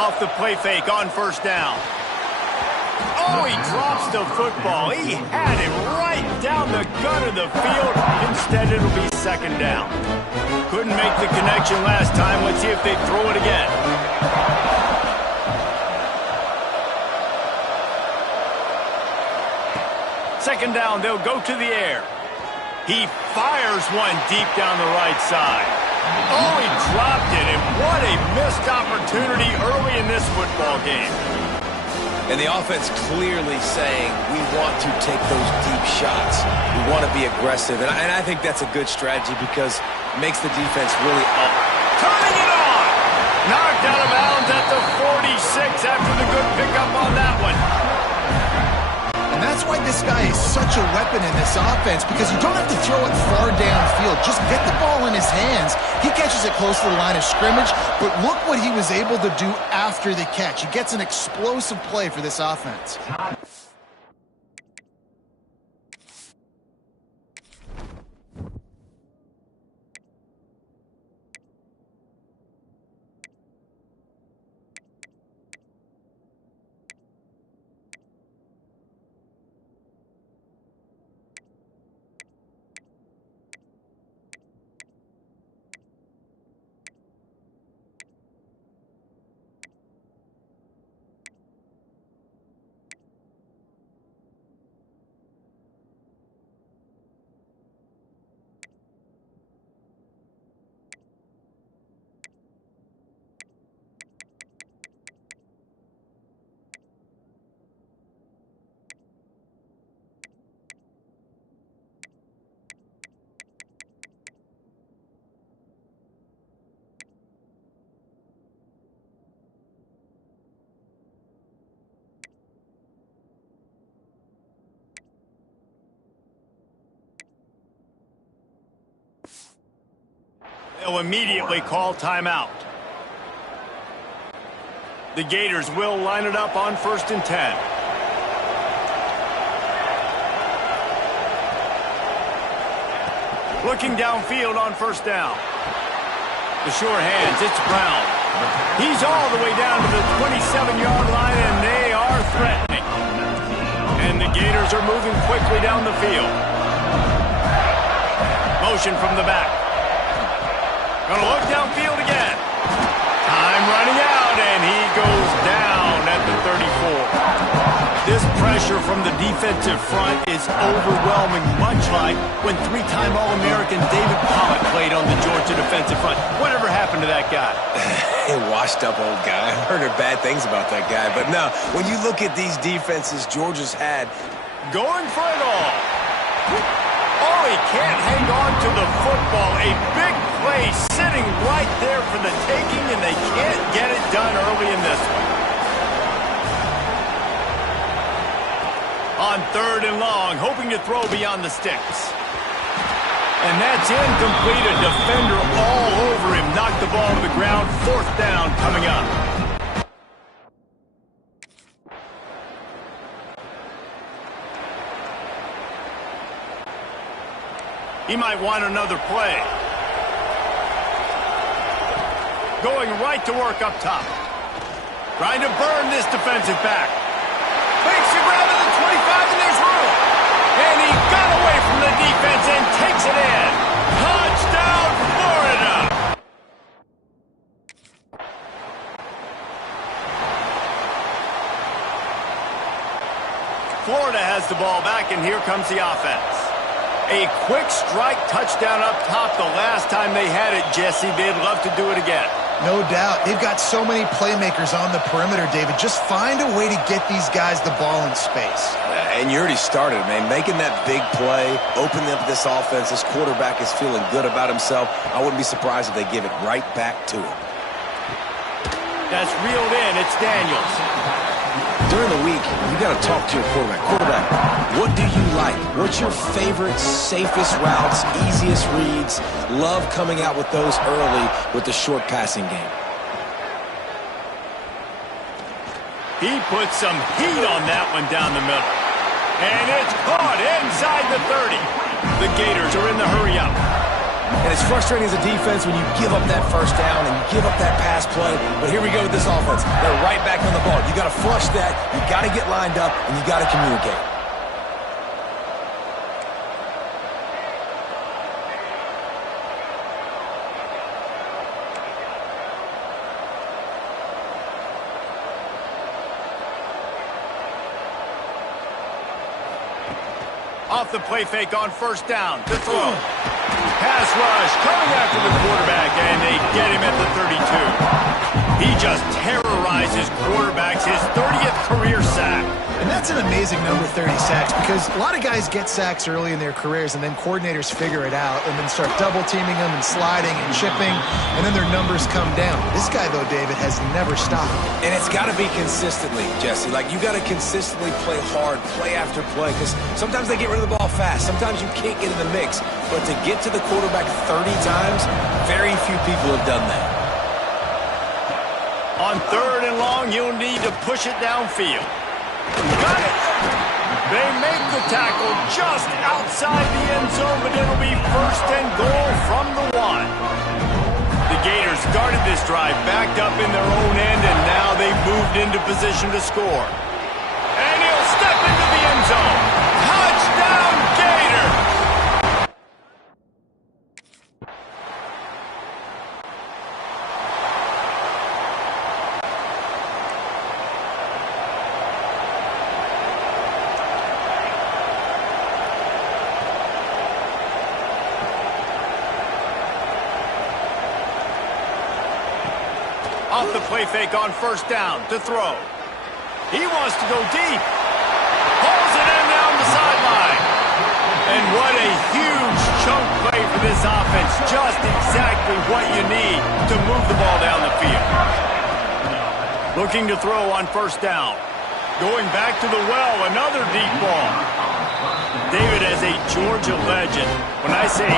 Off the play fake on first down. Oh, he drops the football. He had it right down the gut of the field. Instead, it'll be second down. Couldn't make the connection last time. Let's see if they throw it again. Second down, they'll go to the air. He fires one deep down the right side. Oh, he dropped it, and what a missed opportunity early in this football game. And the offense clearly saying, we want to take those deep shots. We want to be aggressive. And I think that's a good strategy because it makes the defense really up. Turning it on! Knocked out of bounds at the 46 after the good pickup on that one. And that's why this guy is such a weapon in this offense, because you don't have to throw it far downfield. Just get the ball in his hands. He catches it close to the line of scrimmage, but look what he was able to do after the catch. He gets an explosive play for this offense. They'll immediately call timeout. The Gators will line it up on 1st and 10. Looking downfield on first down. The sure hands, it's Brown. He's all the way down to the 27-yard line, and they are threatening. And the Gators are moving quickly down the field. Motion from the back. Gonna look downfield again. Time running out, and he goes down at the 34. This pressure from the defensive front is overwhelming, much like when three-time All-American David Pollock played on the Georgia defensive front. Whatever happened to that guy? A washed-up old guy. I've heard bad things about that guy. But no, when you look at these defenses Georgia's had, going for it all. Oh, he can't hang on to the football. A big play sitting right there for the taking, and they can't get it done early in this one. On 3rd and long, hoping to throw beyond the sticks. And that's incomplete. A defender all over him. Knocked the ball to the ground. 4th down coming up. He might want another play. Going right to work up top. Trying to burn this defensive back. Makes the ground to the 25, and there's room. And he got away from the defense and takes it in. Touchdown, Florida. Florida has the ball back, and here comes the offense. A quick strike touchdown up top the last time they had it, Jesse. They'd love to do it again. No doubt. They've got so many playmakers on the perimeter, David. Just find a way to get these guys the ball in space. And you already started, man. Making that big play, opening up this offense. This quarterback is feeling good about himself. I wouldn't be surprised if they give it right back to him. That's reeled in. It's Daniels. During the week, you got to talk to your quarterback. Quarterback, what do you like? What's your favorite, safest routes, easiest reads? Love coming out with those early with the short passing game. He put some heat on that one down the middle. And it's caught inside the 30. The Gators are in the hurry up. And it's frustrating as a defense when you give up that first down and you give up that pass play. But here we go with this offense. They're right back on the ball. You got to flush that. You got to get lined up, and you got to communicate. Off the play fake on first down to throw. Pass rush coming after the quarterback, and they get him at the 32. He just terrorizes quarterbacks, his 30th career sack. And that's an amazing number, 30 sacks, because a lot of guys get sacks early in their careers, and then coordinators figure it out and then start double-teaming them and sliding and chipping, and then their numbers come down. This guy, though, David, has never stopped. And it's got to be consistently, Jesse. Like, you got to consistently play hard, play after play, because sometimes they get rid of the ball fast. Sometimes you can't get in the mix. But to get to the quarterback 30 times, very few people have done that. On third and long, you'll need to push it downfield. Got it! They make the tackle just outside the end zone, but it'll be first and goal from the 1. The Gators started this drive backed up in their own end, and now they've moved into position to score. And he'll step into the end zone. Touchdown, Gators! Off the play fake on first down to throw. He wants to go deep. Pulls it in down the sideline. And what a huge chunk play for this offense. Just exactly what you need to move the ball down the field. Looking to throw on first down. Going back to the well, another deep ball. David, as a Georgia legend, when I say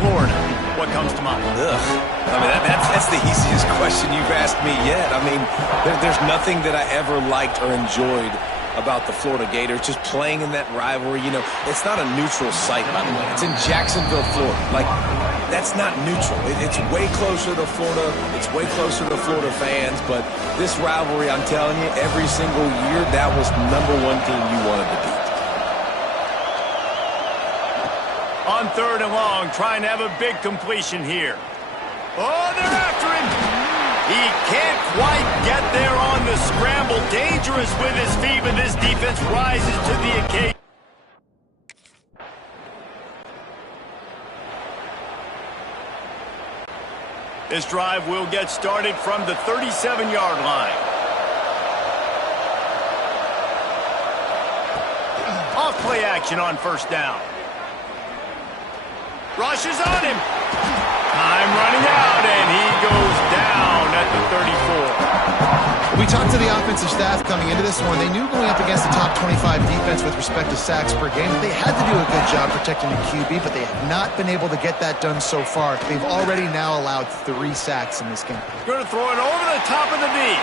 Florida, what comes to mind? Ugh. I mean, that's the easiest question you've asked me yet. I mean, there's nothing that I ever liked or enjoyed about the Florida Gators, just playing in that rivalry. You know, it's not a neutral site, by the way. It's in Jacksonville, Florida. Like, that's not neutral. It's way closer to Florida. It's way closer to Florida fans. But this rivalry, I'm telling you, every single year, that was #1 team you wanted to beat. On third and long, trying to have a big completion here. Oh, they're after him. He can't quite get there on the scramble. Dangerous with his feet, but this defense rises to the occasion. This drive will get started from the 37-yard line. Off play action on first down. Rushes on him. Time running out, and he goes down at the 34. We talked to the offensive staff coming into this one. They knew going up against the top 25 defense with respect to sacks per game, they had to do a good job protecting the QB, but they have not been able to get that done so far. They've already now allowed 3 sacks in this game. Going to throw it over the top of the knee.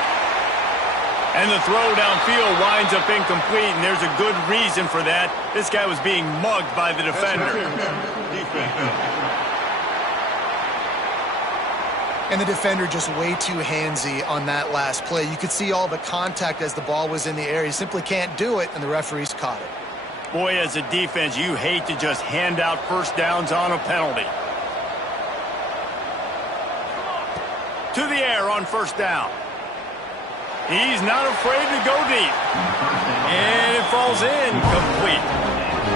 And the throw downfield winds up incomplete, and there's a good reason for that. This guy was being mugged by the defender. And the defender just way too handsy on that last play. You could see all the contact as the ball was in the air. He simply can't do it, and the referees caught it. Boy, as a defense, you hate to just hand out first downs on a penalty. To the air on first down. He's not afraid to go deep. And it falls in complete.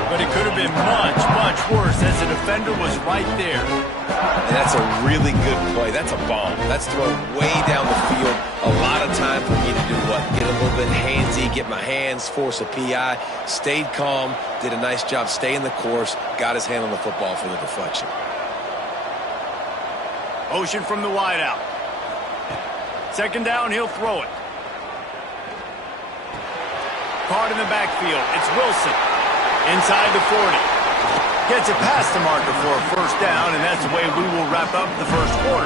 But it could have been much, much worse as the defender was right there. And that's a really good play. That's a bomb. That's thrown way down the field. A lot of time for me to do what? Get a little bit handsy, get my hands, force a PI. Stayed calm, did a nice job staying the course, got his hand on the football for the deflection. Ocean from the wideout. Second down, he'll throw it. Card in the backfield. It's Wilson. Inside the 40. Gets it past the marker for a first down, and that's the way we will wrap up the first quarter.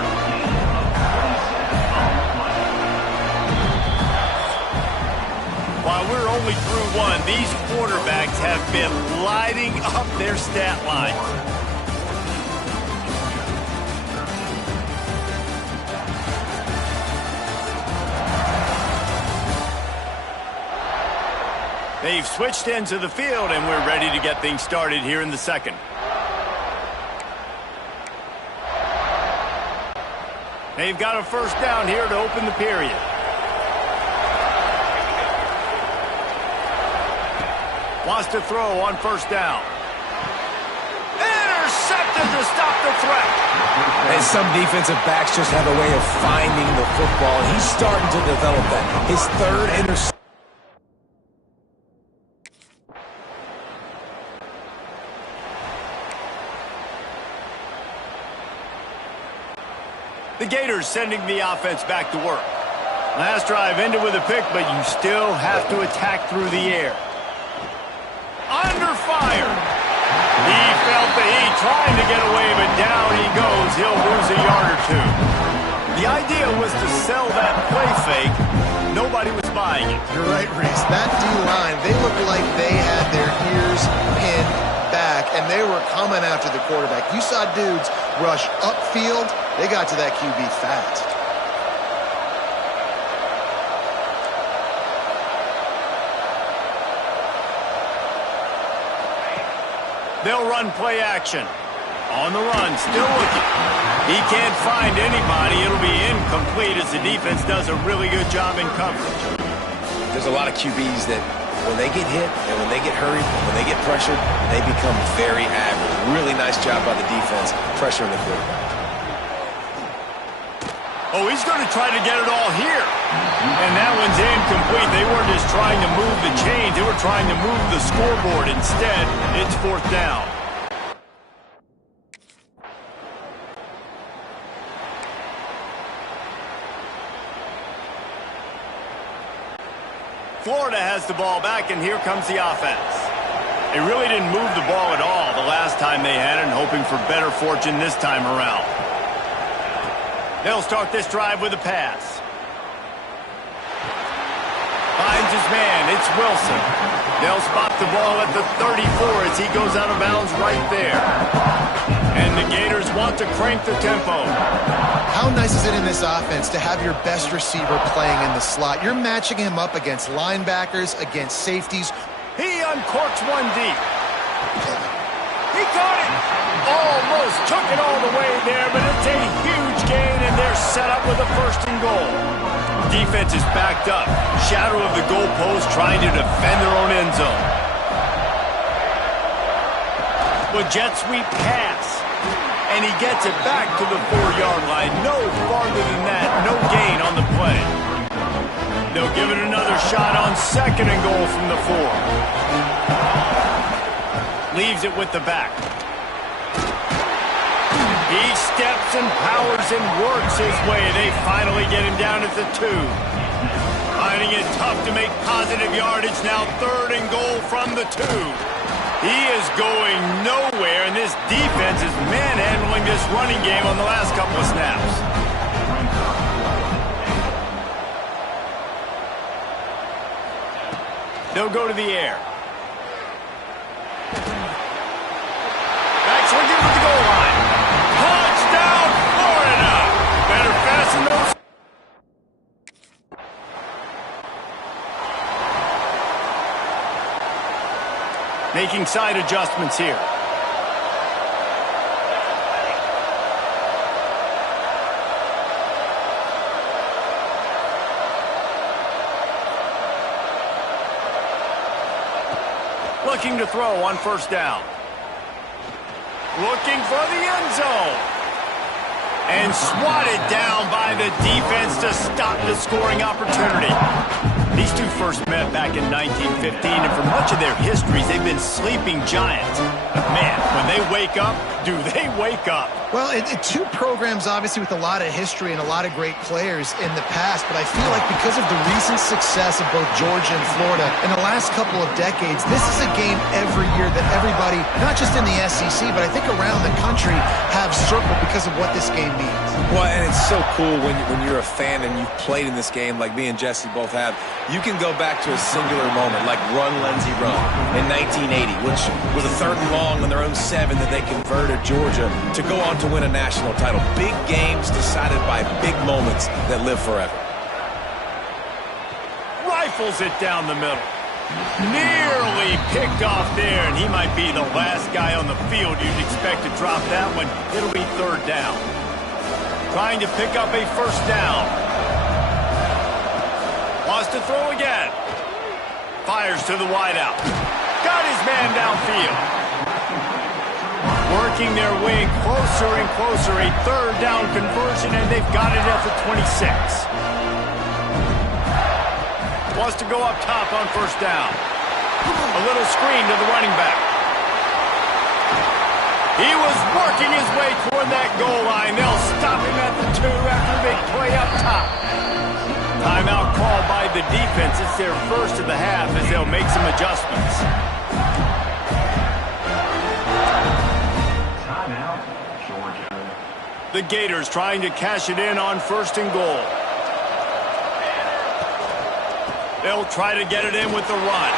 While we're only through one, these quarterbacks have been lighting up their stat line. They've switched into the field, and we're ready to get things started here in the second. They've got a first down here to open the period. Wants to throw on first down. Intercepted to stop the threat. And some defensive backs just have a way of finding the football. He's starting to develop that. His third interception. The Gators sending the offense back to work. Last drive ended with a pick, but you still have to attack through the air. Under fire. He felt the heat trying to get away, but down he goes. He'll lose a yard or two. The idea was to sell that play fake. Nobody was buying it. You're right, Reese. That D-line, they looked like they had their ears pinned back, and they were coming after the quarterback. You saw dudes rush upfield. They got to that QB fast. They'll run play action. On the run, still looking. He can't find anybody. It'll be incomplete as the defense does a really good job in coverage. There's a lot of QBs that when they get hit and when they get hurried, when they get pressured, they become very average. Really nice job by the defense pressuring the quarterback. Oh, he's going to try to get it all here. And that one's incomplete. They weren't just trying to move the chains. They were trying to move the scoreboard. Instead, it's fourth down. Florida has the ball back, and here comes the offense. They really didn't move the ball at all the last time they had it, and hoping for better fortune this time around. They'll start this drive with a pass. Finds his man. It's Wilson. They'll spot the ball at the 34 as he goes out of bounds right there. And the Gators want to crank the tempo. How nice is it in this offense to have your best receiver playing in the slot? You're matching him up against linebackers, against safeties. He uncorks one deep. He caught it. Almost took it all the way there, but it's a huge gain, and they're set up with a first and goal. Defense is backed up. Shadow of the goalpost trying to defend their own end zone. With jet sweep pass. And he gets it back to the 4-yard line. No farther than that. No gain on the play. They'll give it another shot on second and goal from the 4. Leaves it with the back. He steps and powers and works his way. They finally get him down at the 2. Finding it tough to make positive yardage. Now third and goal from the 2. He is going nowhere, and this defense is manhandling this running game on the last couple of snaps. They'll go to the air. Back swinging with the goal line. Touchdown, Florida! Better fasten those. Making side adjustments here. Looking to throw on first down. Looking for the end zone. And swatted down by the defense to stop the scoring opportunity. These two first met back in 1915, and for much of their histories, they've been sleeping giants. But man, when they wake up, do they wake up? Well, two programs, obviously, with a lot of history and a lot of great players in the past, but I feel like because of the recent success of both Georgia and Florida in the last couple of decades, this is a game every year that everybody, not just in the SEC, but I think around the country, have circled because of what this game means. Well, and it's so cool when you're a fan and you've played in this game like me and Jesse both have. You can go back to a singular moment like Run, Lindsey, Run in 1980, which was a third and long on their own 7 that they converted Georgia to go on to win a national title. Big games decided by big moments that live forever. Rifles it down the middle. Nearly picked off there, and he might be the last guy on the field you'd expect to drop that one. It'll be third down. Trying to pick up a first down. Wants to throw again. Fires to the wideout. Got his man downfield. Working their way closer and closer. A third down conversion, and they've got it at the 26. Wants to go up top on first down. A little screen to the running back. He was working his way toward that goal line. They'll stop him at the 2 after a big play up top. Timeout called by the defense. It's their first of the half as they'll make some adjustments. Timeout, Georgia. The Gators trying to cash it in on first and goal. They'll try to get it in with the run.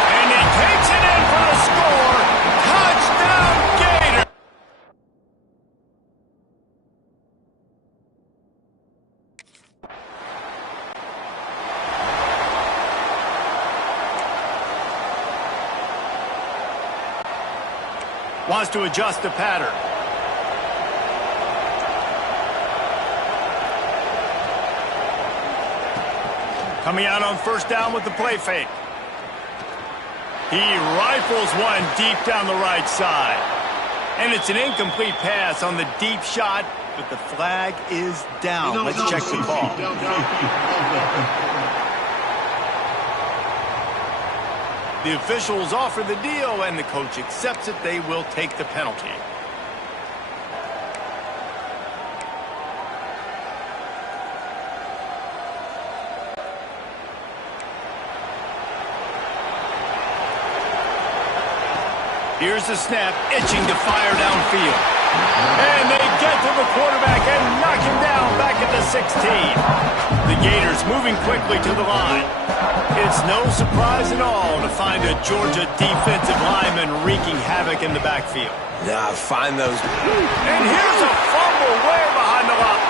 And he takes it in for the score. Touchdown, Gators! Wants to adjust the pattern. Coming out on first down with the play fake. He rifles one deep down the right side. And it's an incomplete pass on the deep shot, but the flag is down. Let's check the call. The officials offer the deal, and the coach accepts it. They will take the penalty. Here's the snap, itching to fire downfield. And they get to the quarterback and knock him down back at the 16. The Gators moving quickly to the line. It's no surprise at all to find a Georgia defensive lineman wreaking havoc in the backfield. Yeah, find those. And here's a fumble way behind the line.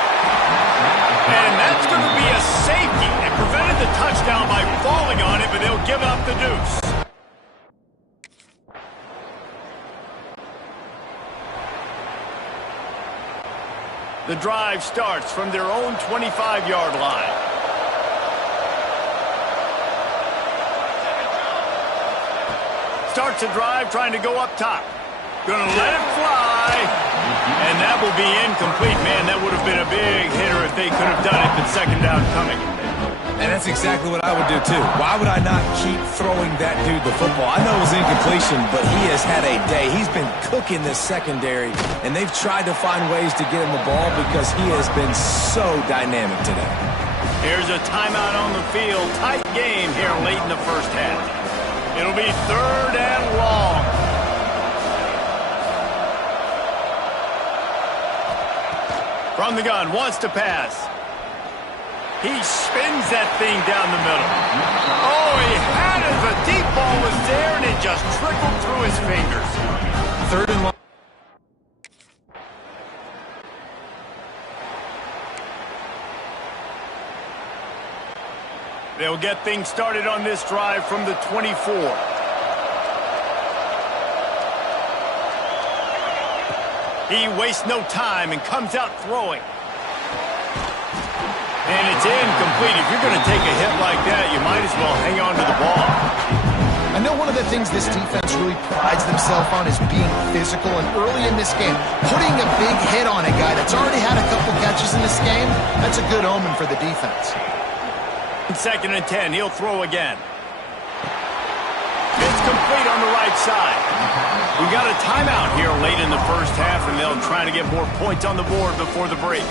And that's going to be a safety. They prevented the touchdown by falling on it, but they'll give up the deuce. The drive starts from their own 25-yard line. Starts a drive trying to go up top. Gonna let it fly. And that will be incomplete. Man, that would have been a big hitter if they could have done it, but second down coming. And that's exactly what I would do, too. Why would I not keep throwing that dude the football? I know it was incompletion, but he has had a day. He's been cooking this secondary, and they've tried to find ways to get him the ball because he has been so dynamic today. Here's a timeout on the field. Tight game here late in the first half. It'll be third and long. From the gun, wants to pass. He spins that thing down the middle. Oh, he had it. The deep ball was there, and it just trickled through his fingers. Third and long. They'll get things started on this drive from the 24. He wastes no time and comes out throwing. And it's incomplete. If you're going to take a hit like that, you might as well hang on to the ball. I know one of the things this defense really prides themselves on is being physical, and early in this game, putting a big hit on a guy that's already had a couple catches in this game, that's a good omen for the defense. Second and 10, he'll throw again. It's complete on the right side. We got a timeout here late in the first half, and they'll try to get more points on the board before the break.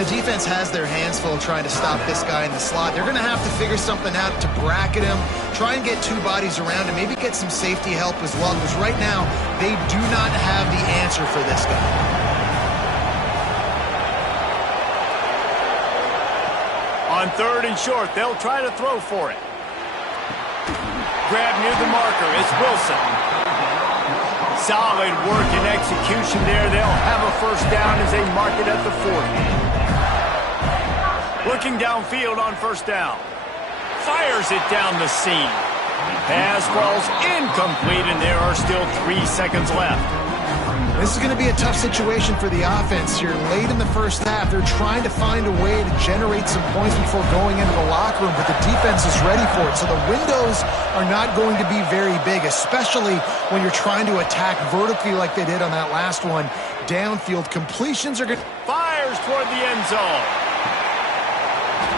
The defense has their hands full trying to stop this guy in the slot. They're going to have to figure something out to bracket him, try and get two bodies around him, maybe get some safety help as well, because right now they do not have the answer for this guy. On third and short, they'll try to throw for it. Grab near the marker, it's Wilson. Solid work and execution there. They'll have a first down as they mark it at the 40. Looking downfield on first down. Fires it down the seam. Pass falls incomplete, and there are still 3 seconds left. This is going to be a tough situation for the offense here. Late in the first half, they're trying to find a way to generate some points before going into the locker room, but the defense is ready for it. So the windows are not going to be very big, especially when you're trying to attack vertically like they did on that last one. Downfield completions are going to... Fires toward the end zone.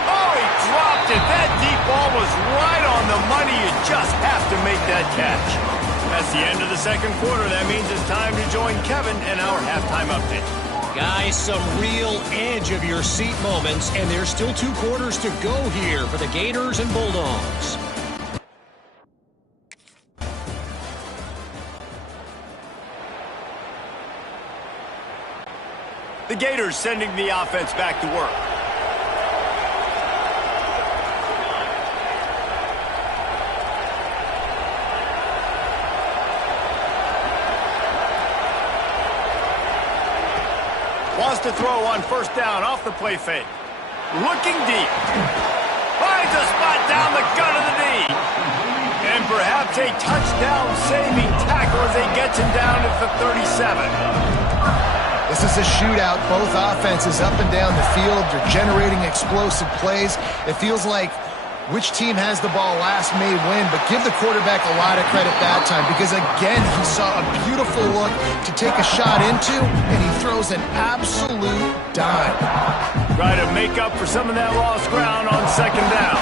Oh, he dropped it. That deep ball was right on the money. You just have to make that catch. That's the end of the second quarter. That means it's time to join Kevin and our halftime update. Guys, some real edge of your seat moments, and there's still 2 quarters to go here for the Gators and Bulldogs. The Gators sending the offense back to work. Wants to throw on first down off the play fake. Looking deep. Finds a spot down the gut of the knee. And perhaps a touchdown-saving tackle as he gets him down at the 37. This is a shootout. Both offenses up and down the field. They're generating explosive plays. It feels like which team has the ball last may win, but give the quarterback a lot of credit that time because, again, he saw a beautiful look to take a shot into, and he throws an absolute dime. Try to make up for some of that lost ground on second down.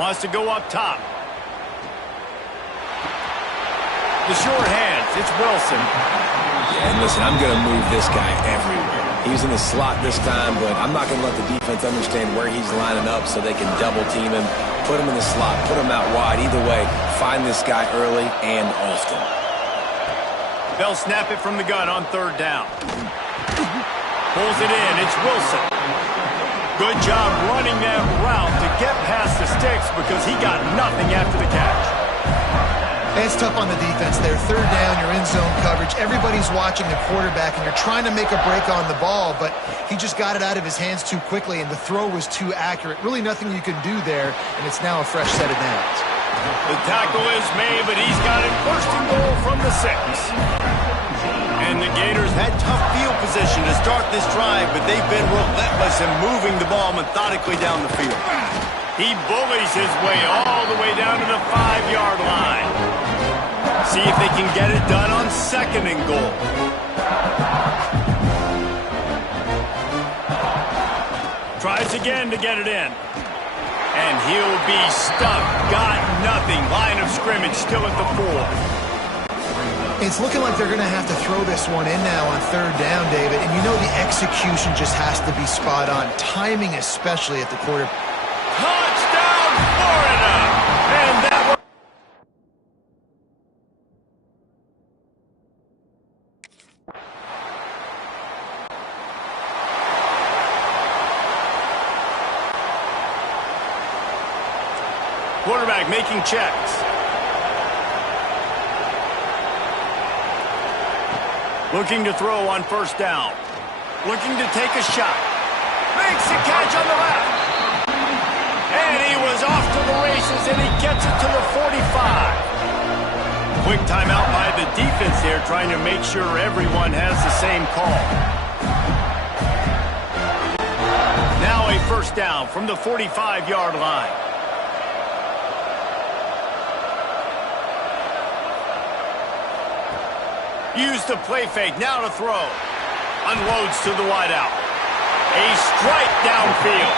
Wants to go up top. The short hands, it's Wilson. Yeah, and listen, I'm going to move this guy everywhere. He's in the slot this time, but I'm not going to let the defense understand where he's lining up so they can double team him, put him in the slot, put him out wide. Either way, find this guy early and often. They'll snap it from the gun on third down. Pulls it in, it's Wilson. Good job running that route to get past the sticks because he got nothing after the catch. It's tough on the defense there. Third down, you're in zone coverage. Everybody's watching the quarterback, and you're trying to make a break on the ball, but he just got it out of his hands too quickly, and the throw was too accurate. Really nothing you can do there, and it's now a fresh set of downs. The tackle is made, but he's got it first and goal from the 6. And the Gators had tough field position to start this drive, but they've been relentless in moving the ball methodically down the field. He bullies his way all the way down to the 5-yard line. See if they can get it done on second and goal. Tries again to get it in. And he'll be stuck. Got nothing. Line of scrimmage still at the 4. It's looking like they're going to have to throw this one in now on third down, David. And you know the execution just has to be spot on. Timing especially at the quarter. Touchdown, Florida! And that one. Quarterback making checks. Looking to throw on first down. Looking to take a shot. Makes the catch on the left. And he was off to the races, and he gets it to the 45. Quick timeout by the defense there, trying to make sure everyone has the same call. Now a first down from the 45-yard line. Use the play fake, now to throw. Unloads to the wideout. A strike downfield.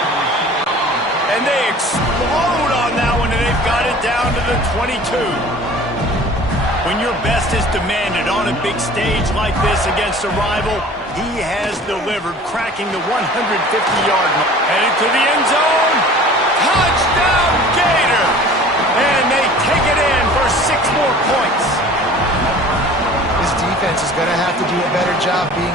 And they explode on that one, and they've got it down to the 22. When your best is demanded on a big stage like this against a rival, he has delivered, cracking the 150-yard mark. Headed to the end zone. Touchdown, Gator! And they take it in for 6 more points. This defense is going to have to do a better job being...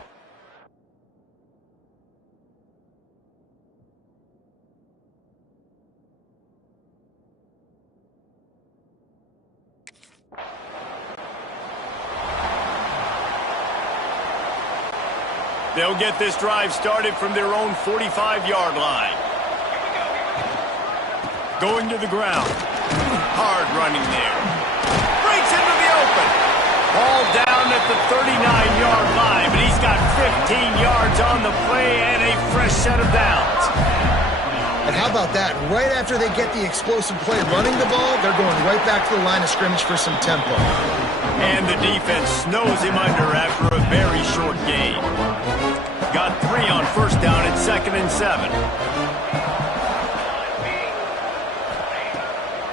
They'll get this drive started from their own 45-yard line. Going to the ground. Hard running there. Breaks into the open. Ball down at the 39-yard line, but he's got 15 yards on the play and a fresh set of downs. And how about that? Right after they get the explosive play running the ball, they're going right back to the line of scrimmage for some tempo. And the defense snows him under after a very short gain. Got 3 on first down at 2nd and 7.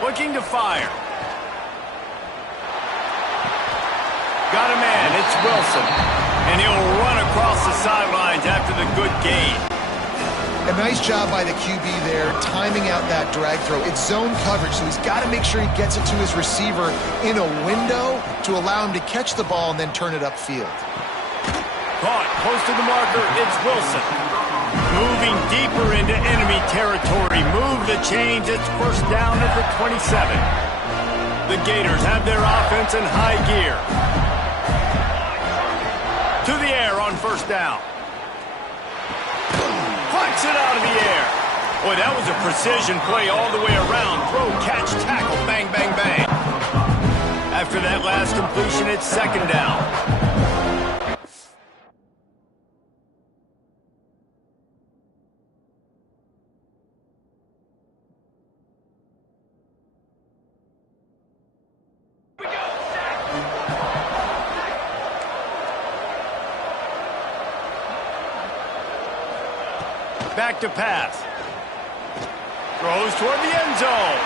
Looking to fire. Got a man, it's Wilson. And he'll run across the sidelines after the good gain. A nice job by the QB there, timing out that drag throw. It's zone coverage, so he's got to make sure he gets it to his receiver in a window to allow him to catch the ball and then turn it upfield. Caught, close to the marker, it's Wilson. Moving deeper into enemy territory. Move the chains, it's first down at the 27. The Gators have their offense in high gear. To the air on first down. Punts it out of the air. Boy, that was a precision play all the way around. Throw, catch, tackle, bang, bang, bang. After that last completion, it's 2nd down. Back to pass. Throws toward the end zone.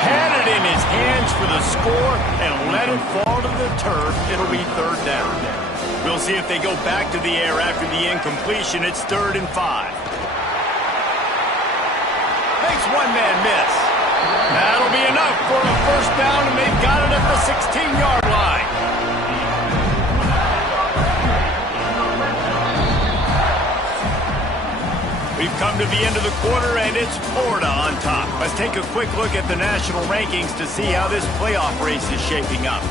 Had it in his hands for the score and let it fall to the turf. It'll be 3rd down. We'll see if they go back to the air after the incompletion. It's 3rd and 5. Makes one man miss. That'll be enough for a first down, and they've got it at the 16-yard line. We've come to the end of the quarter, and it's Florida on top. Let's take a quick look at the national rankings to see how this playoff race is shaping up.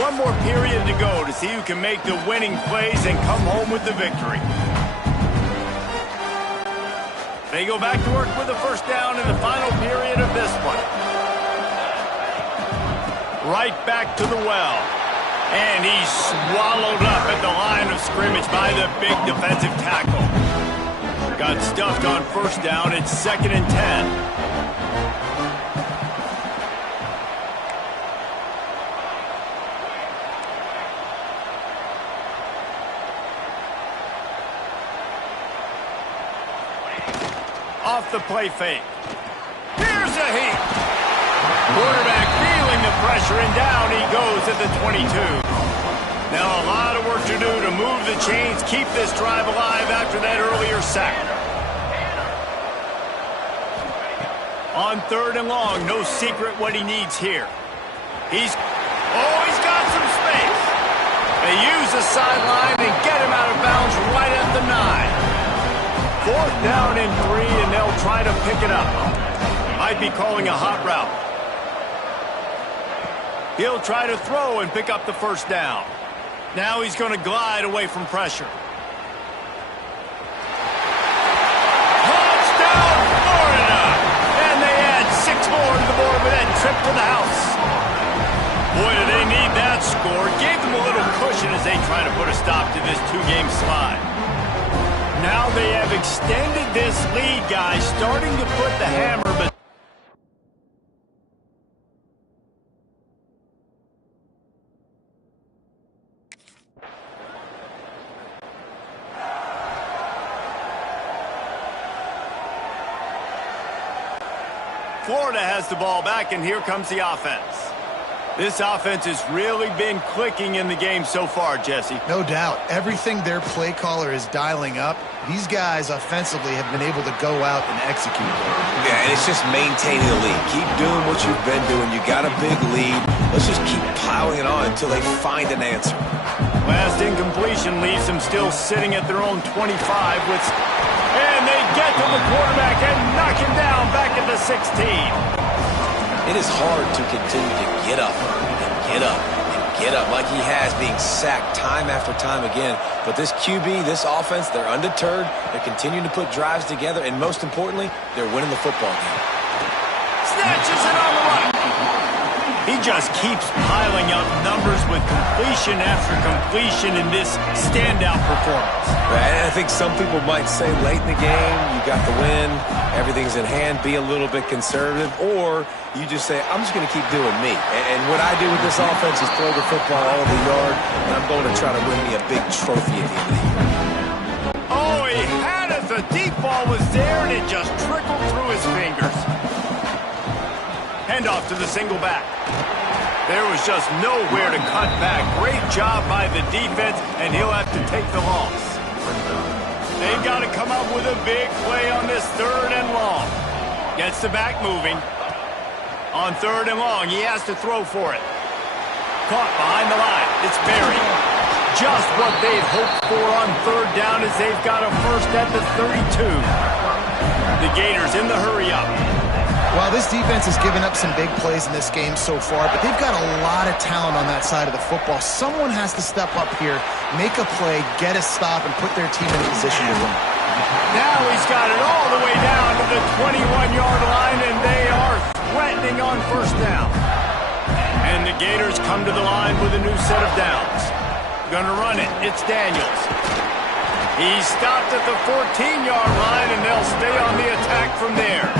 One more period to go to see who can make the winning plays and come home with the victory. They go back to work with the first down in the final period of this one. Right back to the well. And he's swallowed up at the line of scrimmage by the big defensive tackle. Got stuffed on first down. It's 2nd and 10. Off the play fake. Here's a heat. Quarterback feeling the pressure, and down he goes at the 22. Now a lot of work to do to move the chains, keep this drive alive after that earlier sack. On 3rd and long, no secret what he needs here. He's got some space. They use the sideline and get him out of bounds right at the 9. 4th down and 3, and they'll try to pick it up. Might be calling a hot route. He'll try to throw and pick up the first down. Now he's going to glide away from pressure. Touchdown, Florida! And they add 6 more to the board with that trip to the house. Boy, do they need that score. Gave them a little cushion as they try to put a stop to this 2-game slide. Now they have extended this lead, guys, starting to put the hammer, but Florida has the ball back, and here comes the offense. This offense has really been clicking in the game so far, Jesse. No doubt. Everything their play caller is dialing up, these guys offensively have been able to go out and execute. Yeah, and it's just maintaining the lead. Keep doing what you've been doing. You got a big lead. Let's just keep piling it on until they find an answer. Last incompletion leaves them still sitting at their own 25 with... And they get to the quarterback and knock him down back at the 16. It is hard to continue to get up and get up and get up like he has, being sacked time after time again. But this QB, this offense, they're undeterred. They're continuing to put drives together, and most importantly, they're winning the football game. Snatches it on the run. He just keeps piling up numbers with completion after completion in this standout performance. Right, and I think some people might say late in the game, you got the win, everything's in hand, be a little bit conservative, or you just say, I'm just going to keep doing me. And what I do with this offense is throw the football all over the yard, and I'm going to try to win me a big trophy at the end of the year. Oh, he had it. The deep ball was there, and it just trickled through his fingers. Handoff to the single back. There was just nowhere to cut back. Great job by the defense, and he'll have to take the loss. They've got to come up with a big play on this 3rd and long. Gets the back moving. On 3rd and long, he has to throw for it. Caught behind the line. It's Berry. Just what they've hoped for on 3rd down as they've got a first at the 32. The Gators in the hurry-up. Well, this defense has given up some big plays in this game so far, but they've got a lot of talent on that side of the football. Someone has to step up here, make a play, get a stop, and put their team in a position to win. Now he's got it all the way down to the 21-yard line, and they are threatening on 1st down. And the Gators come to the line with a new set of downs. Gonna run it. It's Daniels. He stopped at the 14-yard line, and they'll stay on the attack from there.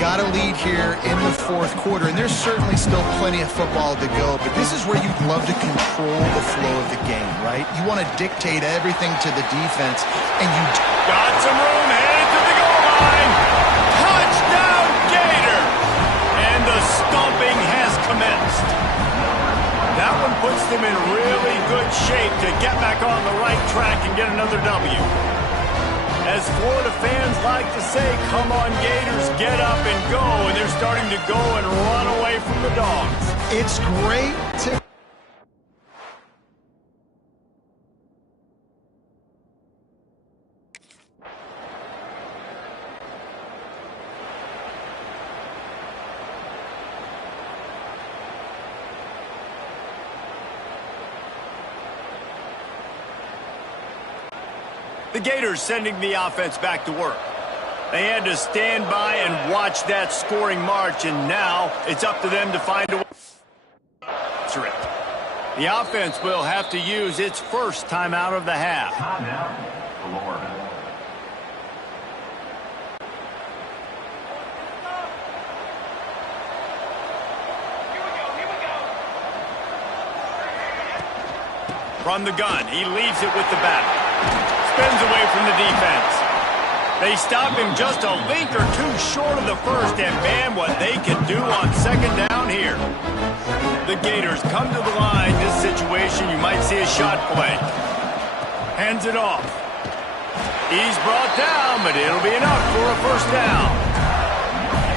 Got a lead here in the 4th quarter, and there's certainly still plenty of football to go, but this is where you'd love to control the flow of the game, right? You want to dictate everything to the defense, and you got some room, headed to the goal line. Touchdown, Gator! And the stomping has commenced. That one puts them in really good shape to get back on the right track and get another W. As Florida fans like to say, come on Gators, get up and go, and they're starting to go and run away from the Dogs. It's great to... The Gators sending the offense back to work. They had to stand by and watch that scoring march, and now it's up to them to find a way. The offense will have to use its first timeout of the half. Timeout, Florida. From the gun, he leaves it with the back. Spins away from the defense. They stop him just a link or two short of the first, and man, what they can do on 2nd down here. The Gators come to the line. This situation, you might see a shot play. Hands it off. He's brought down, but it'll be enough for a 1st down.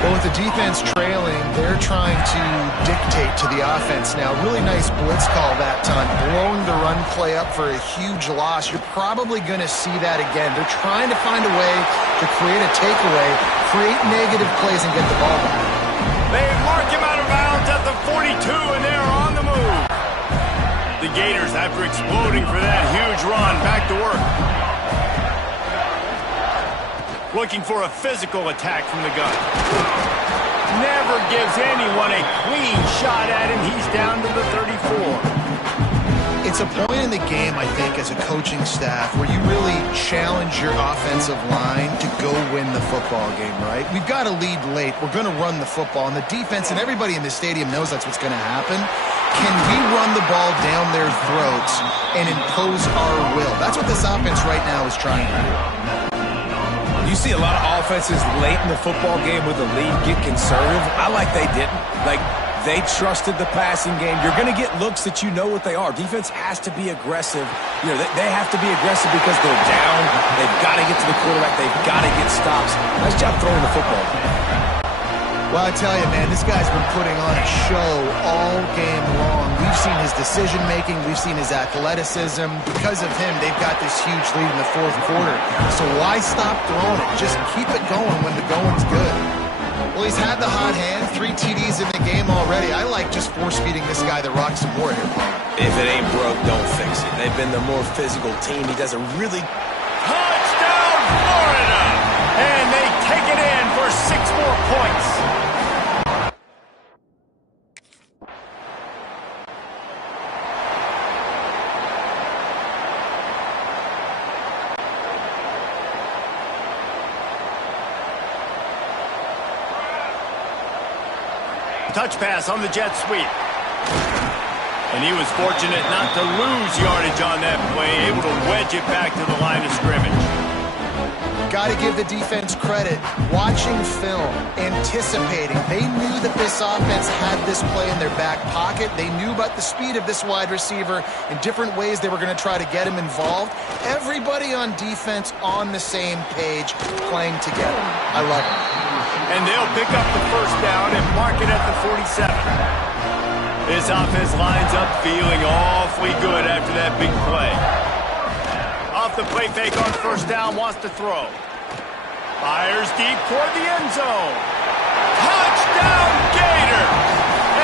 Well, with the defense trailing, they're trying to dictate to the offense now. Really nice blitz call that time, blowing the run play up for a huge loss. You're probably going to see that again. They're trying to find a way to create a takeaway, create negative plays, and get the ball back. They mark him out of bounds at the 42, and they're on the move. The Gators, after exploding for that huge run, back to work. Looking for a physical attack from the gun. Never gives anyone a clean shot at him. He's down to the 34. It's a point in the game, I think, as a coaching staff where you really challenge your offensive line to go win the football game, right? We've got to lead late. We're going to run the football, and the defense and everybody in the stadium knows that's what's going to happen. Can we run the ball down their throats and impose our will? That's what this offense right now is trying to do. You see a lot of offenses late in the football game with the lead get conservative. I like they didn't. Like, they trusted the passing game. You're going to get looks that you know what they are. Defense has to be aggressive. You know, they have to be aggressive because they're down. They've got to get to the quarterback. They've got to get stops. Nice job throwing the football. Well, I tell you, man, this guy's been putting on a show all game long. We've seen his decision-making. We've seen his athleticism. Because of him, they've got this huge lead in the 4th quarter. So why stop throwing it? Just keep it going when the going's good. Well, he's had the hot hand, 3 TDs in the game already. I like just force-feeding this guy the rock some more here. If it ain't broke, don't fix it. They've been the more physical team. He does a really... Touchdown, Florida! And they take it in for 6 more points. Touch pass on the jet sweep. And he was fortunate not to lose yardage on that play, able to wedge it back to the line of scrimmage. Got to give the defense credit. Watching film, anticipating. They knew that this offense had this play in their back pocket. They knew about the speed of this wide receiver in different ways they were going to try to get him involved. Everybody on defense on the same page, playing together. I love it. And they'll pick up the first down and mark it at the 47. This offense lines up feeling awfully good after that big play. Off the play fake on first down, wants to throw. Fires deep toward the end zone. Touchdown, Gators!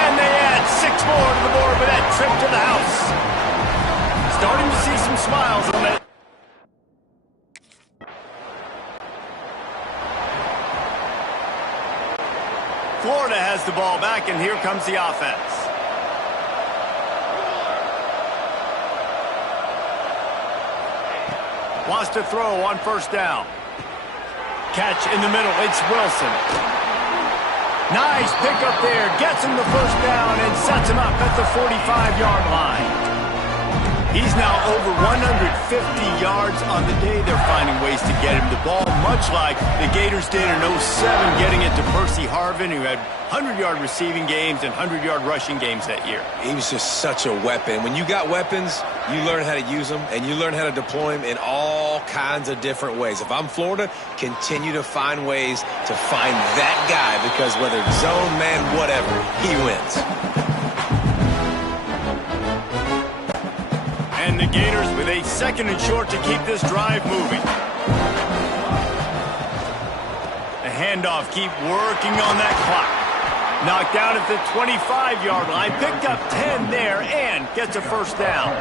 And they add 6 more to the board with that trip to the house. Starting to see some smiles on that. Florida has the ball back, and here comes the offense. Wants to throw on first down. Catch in the middle, it's Wilson. Nice pickup there, gets him the first down and sets him up at the 45-yard line. He's now over 150 yards on the day. They're finding ways to get him the ball, much like the Gators did in 07, getting it to Percy Harvin, who had 100-yard receiving games and 100-yard rushing games that year. He was just such a weapon. When you got weapons, you learn how to use them, and you learn how to deploy them in all kinds of different ways. If I'm Florida, continue to find ways to find that guy, because whether it's zone, man, whatever, he wins. And the Gators with a 2nd and short to keep this drive moving. The handoff, keep working on that clock. Knocked down at the 25-yard line, picked up 10 there, and gets a first down.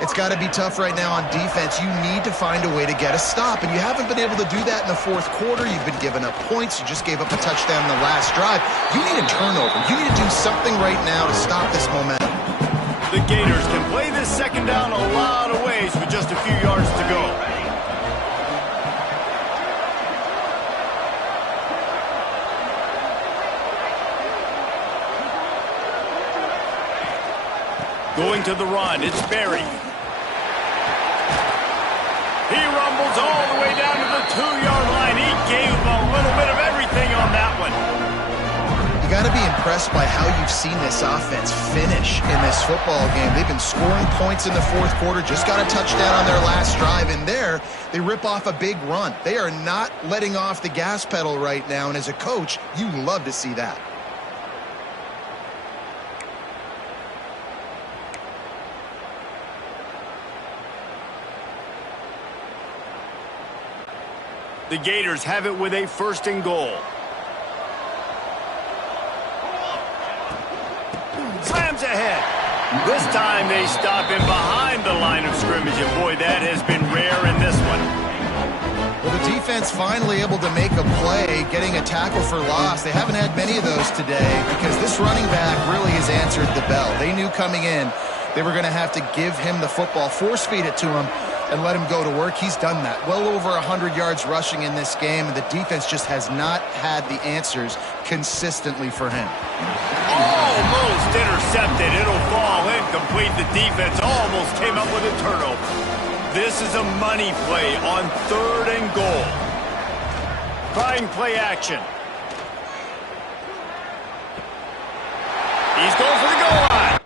It's got to be tough right now on defense. You need to find a way to get a stop, and you haven't been able to do that in the 4th quarter. You've been giving up points. You just gave up a touchdown in the last drive. You need a turnover. You need to do something right now to stop this momentum. The Gators can play this 2nd down a lot of ways with just a few yards to go. Going to the run, it's Berry. He rumbles all the way down to the 2-yard line. He gave a little bit of everything on that one. You got to be impressed by how you've seen this offense finish in this football game. They've been scoring points in the 4th quarter, just got a touchdown on their last drive, and there they rip off a big run. They are not letting off the gas pedal right now, and as a coach, you love to see that. The Gators have it with a 1st and goal. Slams ahead. This time they stop him behind the line of scrimmage, and boy, that has been rare in this one. Well, the defense finally able to make a play, getting a tackle for loss. They haven't had many of those today because this running back really has answered the bell. They knew coming in they were going to have to give him the football, force-feed it to him, and let him go to work. He's done that. Well over 100 yards rushing in this game, and the defense just has not had the answers consistently for him. Almost intercepted. It'll fall incomplete. The defense almost came up with a turnover. This is a money play on 3rd and goal. Trying play action. He's going for the goal line.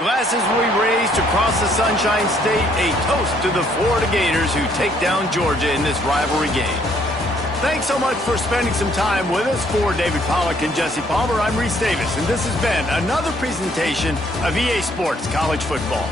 Glasses will be raised across the Sunshine State, a toast to the Florida Gators who take down Georgia in this rivalry game. Thanks so much for spending some time with us. For David Pollack and Jesse Palmer, I'm Reese Davis, and this has been another presentation of EA Sports College Football.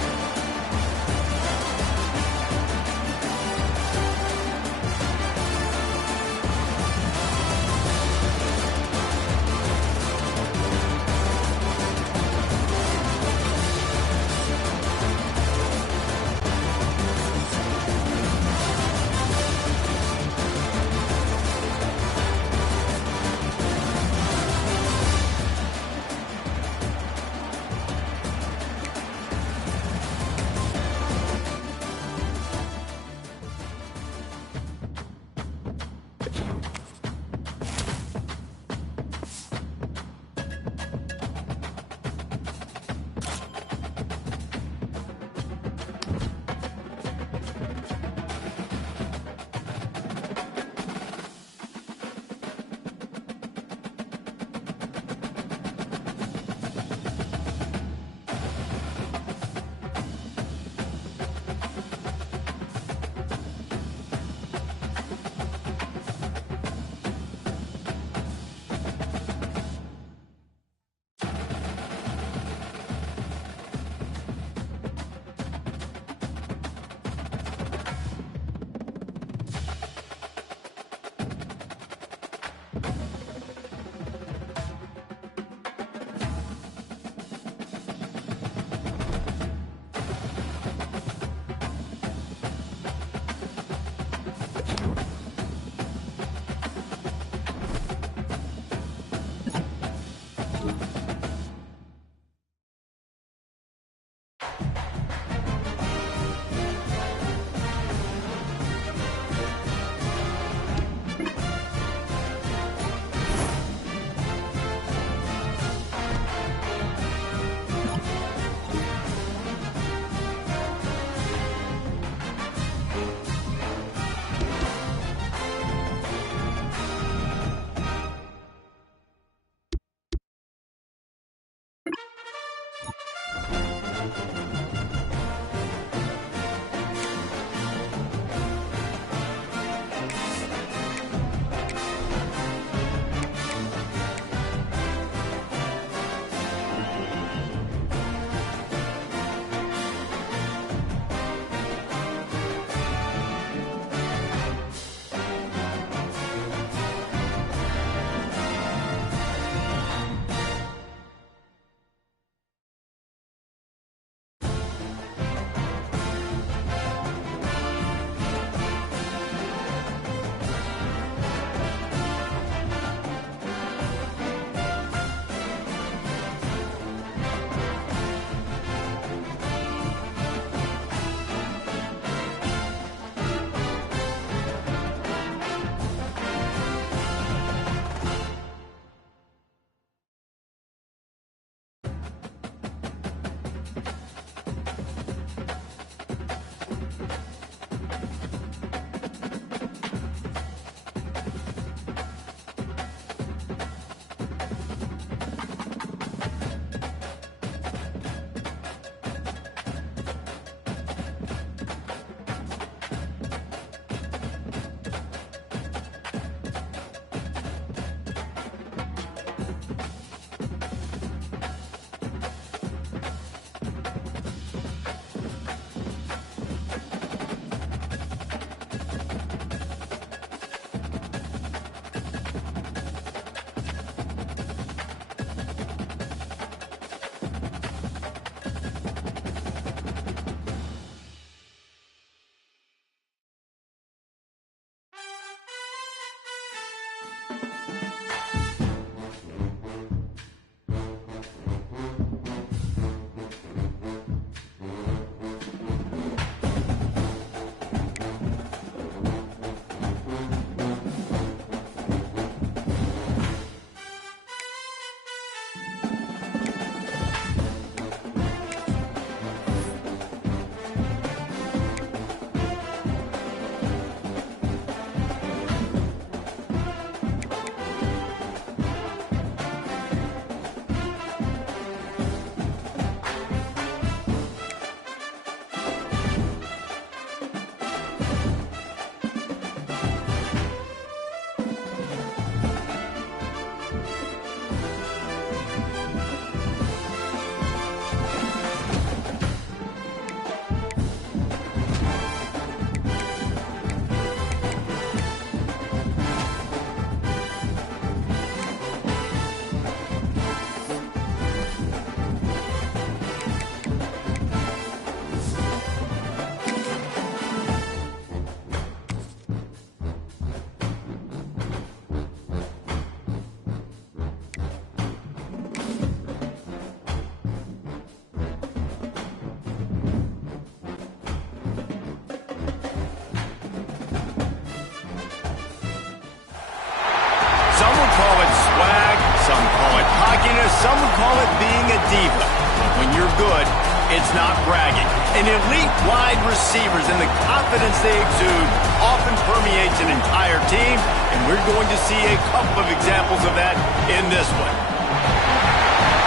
some call it cockiness, some would call it being a diva. But when you're good, it's not bragging. An elite wide receivers and the confidence they exude often permeates an entire team, and we're going to see a couple of examples of that in this one.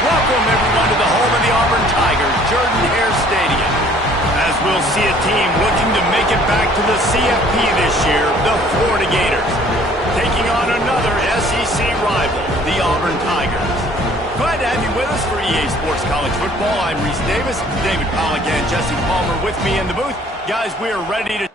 Welcome, everyone, to the home of the Auburn Tigers, Jordan-Hare Stadium. As we'll see a team looking to make it back to the CFP this year, the Florida Gators, taking on another SEC rival, the Auburn Tigers. Glad to have you with us for EA Sports College Football. I'm Reese Davis, David Pollack and Jesse Palmer with me in the booth. Guys, we are ready to...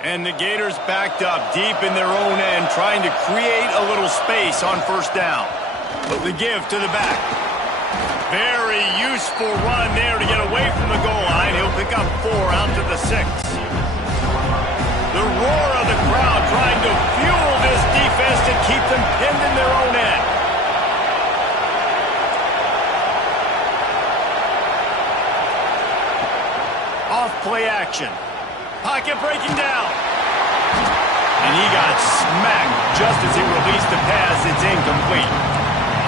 And the Gators backed up deep in their own end, trying to create a little space on first down. But the give to the back. Very useful run there to get away from the goal line. He'll pick up 4 out to the 6. The roar of the crowd trying to fuel this defense to keep them pinned in their own end. Off play action. Pocket breaking down. And he got smacked just as he released the pass. It's incomplete.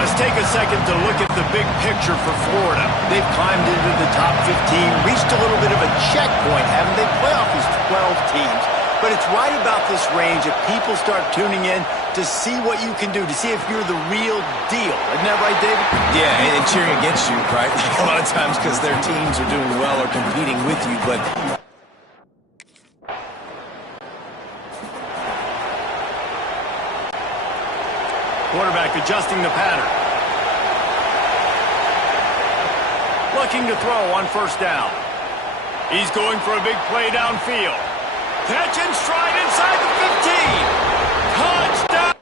Let's take a second to look at the big picture for Florida. They've climbed into the top 15, reached a little bit of a checkpoint, haven't they? Playoff is 12 teams. But it's right about this range that people start tuning in to see what you can do, to see if you're the real deal. Isn't that right, David? Yeah, and cheering against you, right? A lot of times because their teams are doing well or competing with you, but... Quarterback adjusting the pattern. Looking to throw on first down. He's going for a big play downfield. Catch and stride inside the 15. Touchdown!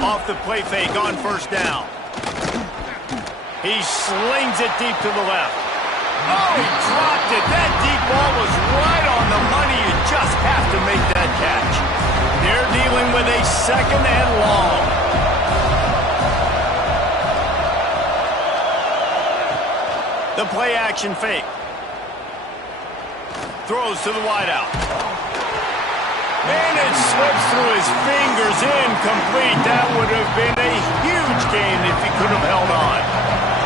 Off the play fake on first down. He slings it deep to the left. Oh, he dropped it. That deep ball was right on the money. You just have to make that catch. They're dealing with a 2nd and The play action fake. Throws to the wideout. And it slips through his fingers, incomplete. That would have been a huge gain if he could have held on.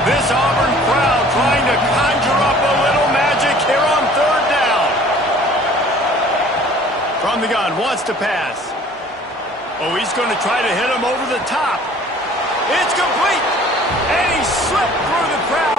This Auburn crowd trying to conjure up a little magic here on third down. From the gun, wants to pass. Oh, he's going to try to hit him over the top. It's complete. And he slipped through the crowd.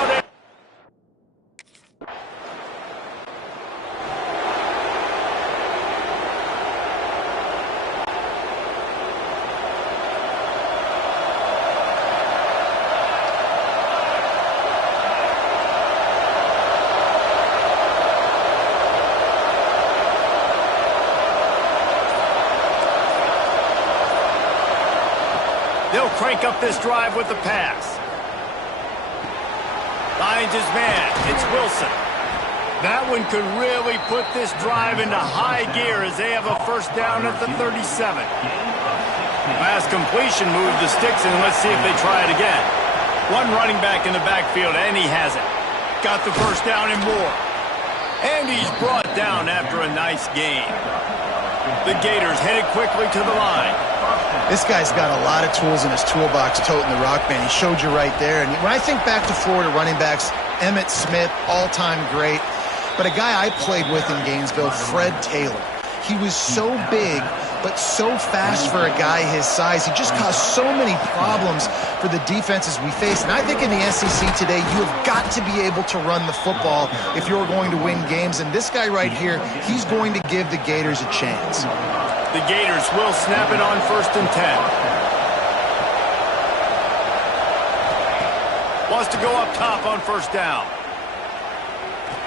They'll crank up this drive with the pass. Finds his man. It's Wilson. That one could really put this drive into high gear as they have a first down at the 37. Pass completion moved the sticks, and let's see if they try it again. One running back in the backfield, and he has it. Got the first down and more. And he's brought down after a nice gain. The Gators headed quickly to the line. This guy's got a lot of tools in his toolbox toting the rock band. He showed you right there. And when I think back to Florida running backs, Emmitt Smith, all-time great. But a guy I played with in Gainesville, Fred Taylor. He was so big, but so fast for a guy his size. He just caused so many problems for the defenses we face. And I think in the SEC today, you have got to be able to run the football if you're going to win games. And this guy right here, he's going to give the Gators a chance. The Gators will snap it on 1st and 10. Wants to go up top on 1st down.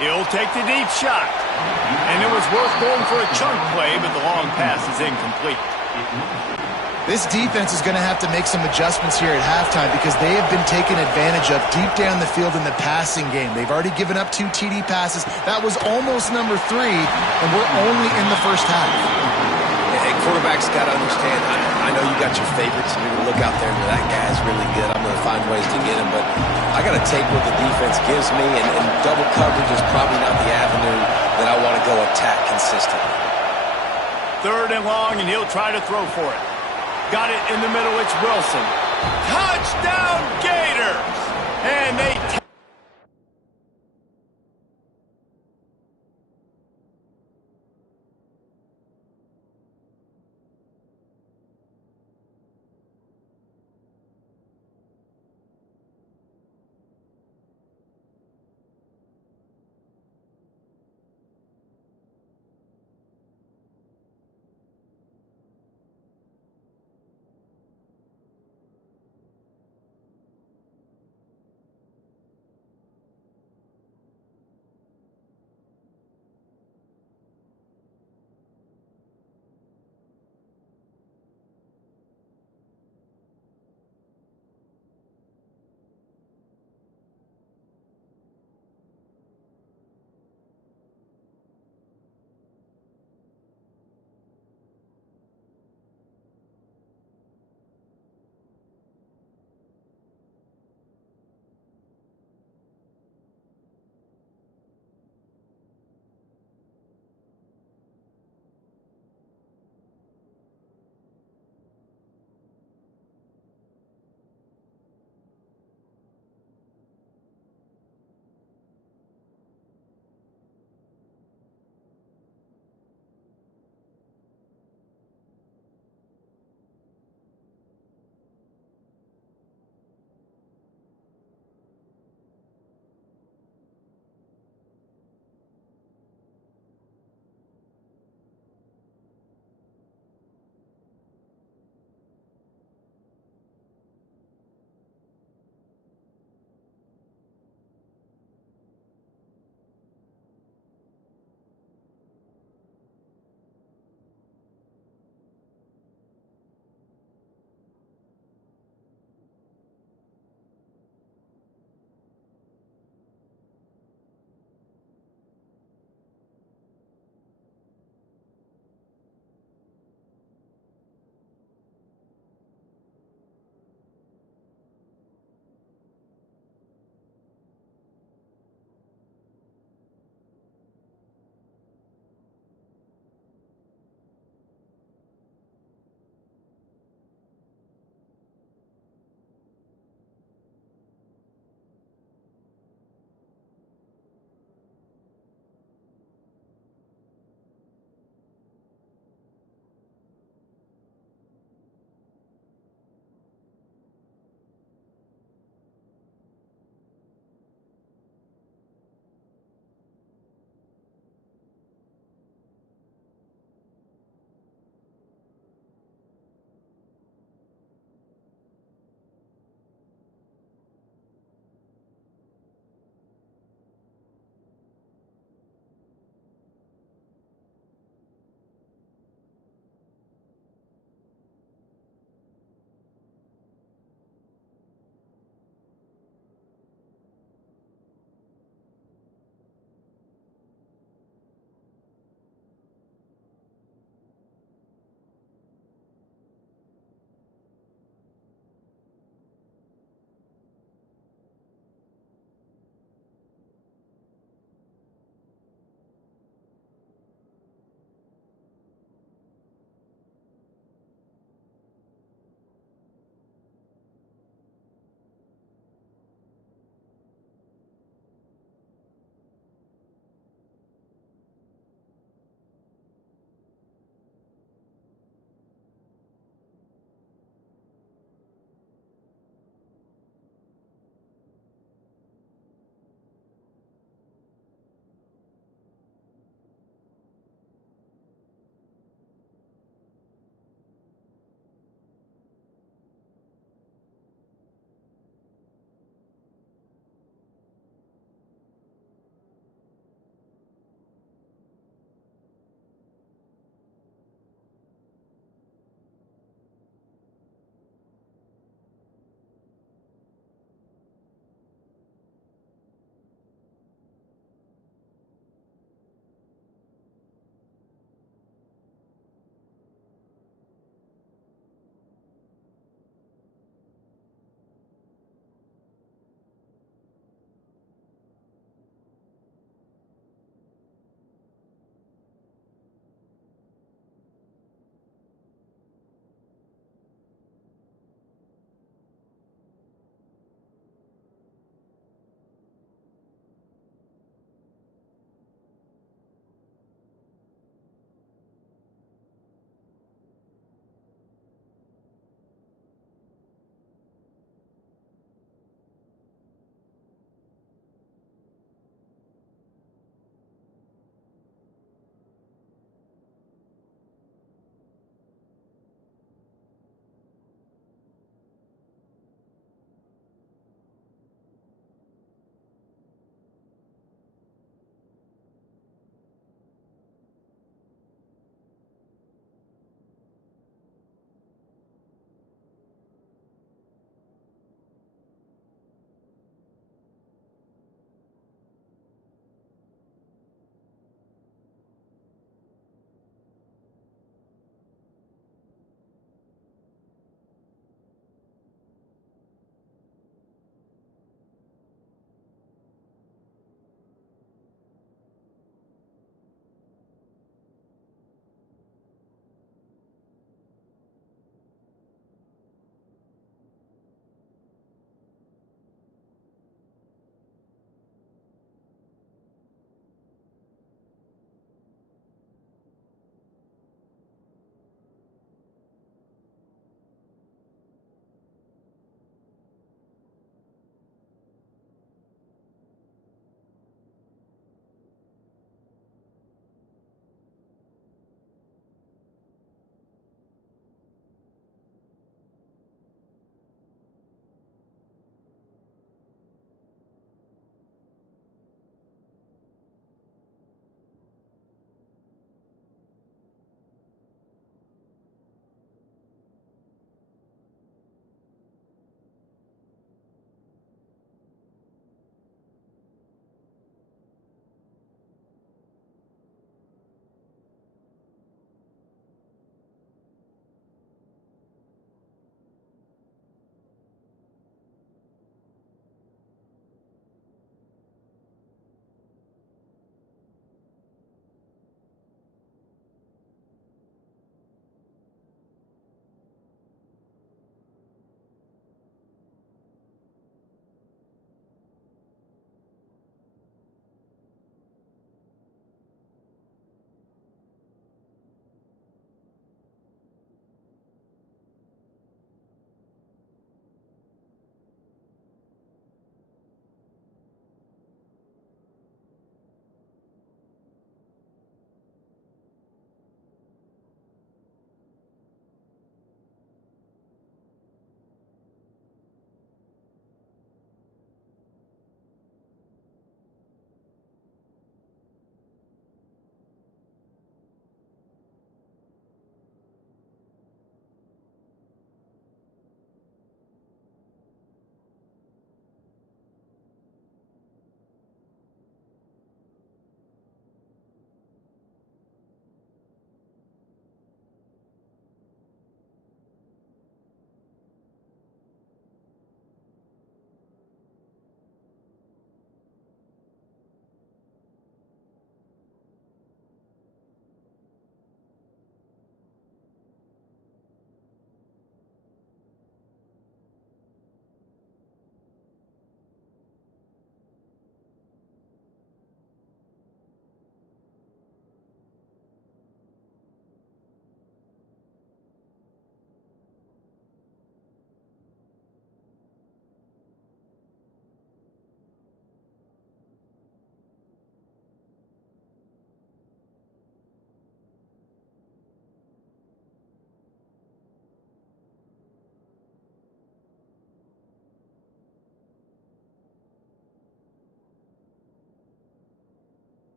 He'll take the deep shot. And it was worth going for a chunk play, but the long pass is incomplete. This defense is going to have to make some adjustments here at halftime because they have been taken advantage of deep down the field in the passing game. They've already given up 2 TD passes. That was almost number 3, and we're only in the first half. Hey, quarterbacks got to understand, I know you got your favorites, and you're going to look out there and go, that guy's really good. I'm going to find ways to get him, but I got to take what the defense gives me, and double coverage is probably not the avenue that I want to go attack consistently. 3rd and long, and he'll try to throw for it. Got it in the middle, it's Wilson. Touchdown, Gators! And they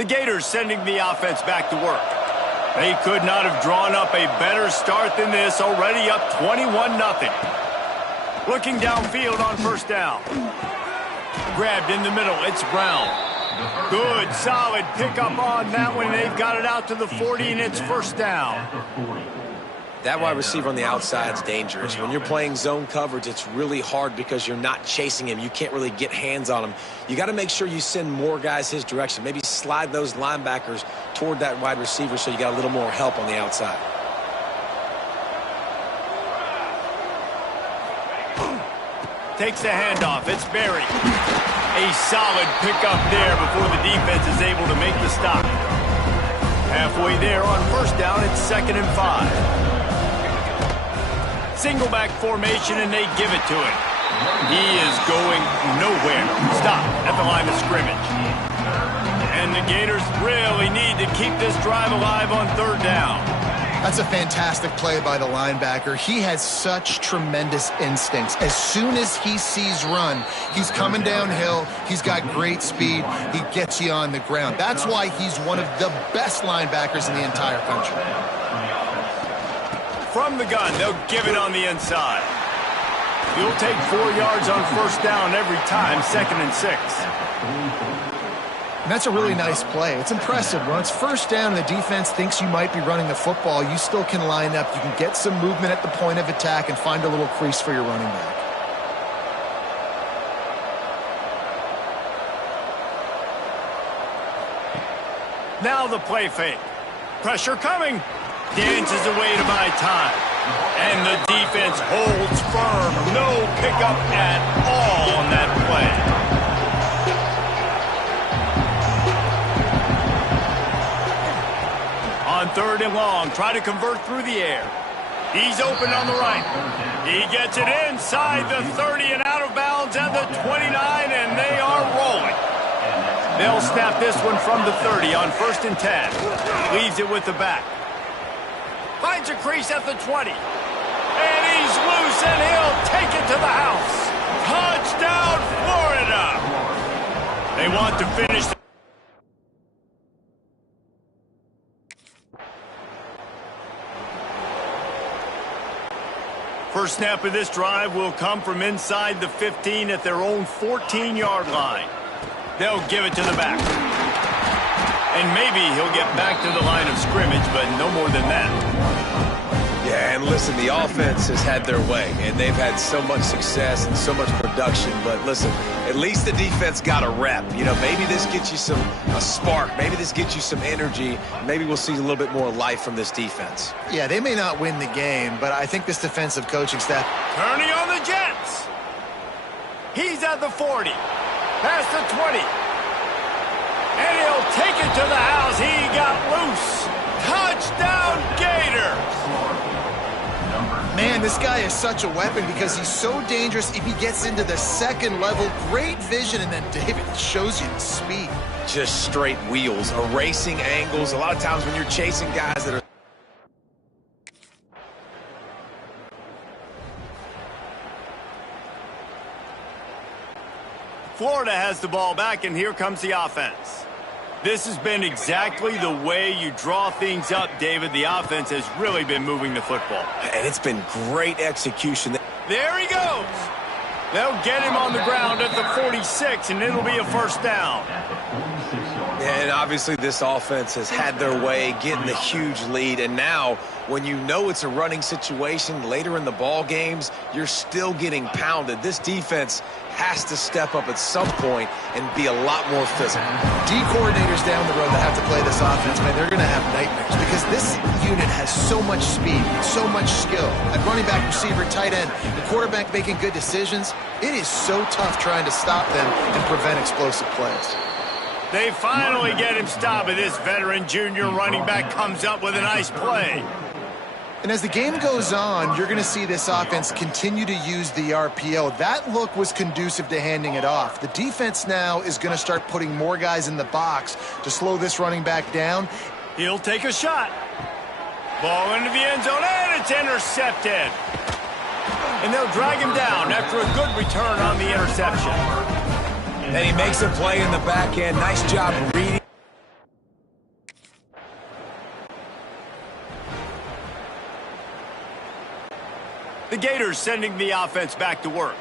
The Gators sending the offense back to work. They could not have drawn up a better start than this, already up 21-0. Looking downfield on first down. Grabbed in the middle, it's Brown. Good, solid pickup on that one. They've got it out to the 40, and it's first down. That wide receiver on the outside is dangerous. When you're playing zone coverage, it's really hard because you're not chasing him. You can't really get hands on him. You got to make sure you send more guys his direction. Maybe slide those linebackers toward that wide receiver so you got a little more help on the outside. Takes the handoff. It's Berry. A solid pickup there before the defense is able to make the stop. Halfway there on first down, it's 2nd and 5. Single back formation, and they give it to him. He is going nowhere. Stop at the line of scrimmage. And the Gators really need to keep this drive alive on 3rd down. That's a fantastic play by the linebacker. He has such tremendous instincts. As soon as he sees run, he's coming downhill. He's got great speed. He gets you on the ground. That's why he's one of the best linebackers in the entire country. From the gun, they'll give it on the inside. He'll take 4 yards on first down every time, 2nd and 6. And that's a really nice play. It's impressive. When it's first down and the defense thinks you might be running the football, you still can line up. You can get some movement at the point of attack and find a little crease for your running back. Now the play fake. Pressure coming. Dances away to buy time. And the defense holds firm. No pickup at all on that play. On 3rd and long, try to convert through the air. He's open on the right. He gets it inside the 30 and out of bounds at the 29, and they are rolling. They'll snap this one from the 30 on 1st and 10. Leaves it with the back. Finds a crease at the 20. And he's loose, and he'll take it to the house. Touchdown, Florida! They want to finish. First snap of this drive will come from inside the 15 at their own 14-yard line. They'll give it to the back. And maybe he'll get back to the line of scrimmage, but no more than that. Yeah, and listen, the offense has had their way, and they've had so much success and so much production. But listen, at least the defense got a rep. You know, maybe this gets you a spark. Maybe this gets you some energy. Maybe we'll see a little bit more life from this defense. Yeah, they may not win the game, but I think this defensive coaching staff... Turning on the Jets. He's at the 40. Past the 20. And he'll take it to the house. He got loose. Touchdown, Gators. Man, this guy is such a weapon because he's so dangerous. If he gets into the 2nd level, great vision, and then David shows you the speed. Just straight wheels, erasing angles. A lot of times when you're chasing guys that are... Florida has the ball back, and here comes the offense. This has been exactly the way you draw things up, David. The offense has really been moving the football. And it's been great execution. There he goes. They'll get him on the ground at the 46, and it'll be a first down. And obviously this offense has had their way, getting the huge lead. And now, when you know it's a running situation later in the ball games, you're still getting pounded. This defense has to step up at some point and be a lot more physical. D coordinators down the road that have to play this offense, man, they're going to have nightmares because this unit has so much speed, so much skill. At running back, receiver, tight end, the quarterback making good decisions. It is so tough trying to stop them and prevent explosive plays. They finally get him stopped, and this veteran junior running back comes up with a nice play. And as the game goes on, you're going to see this offense continue to use the RPO. That look was conducive to handing it off. The defense now is going to start putting more guys in the box to slow this running back down. He'll take a shot. Ball into the end zone, and it's intercepted. And they'll drag him down after a good return on the interception. And he makes a play in the back end. Nice job reading. The Gators sending the offense back to work.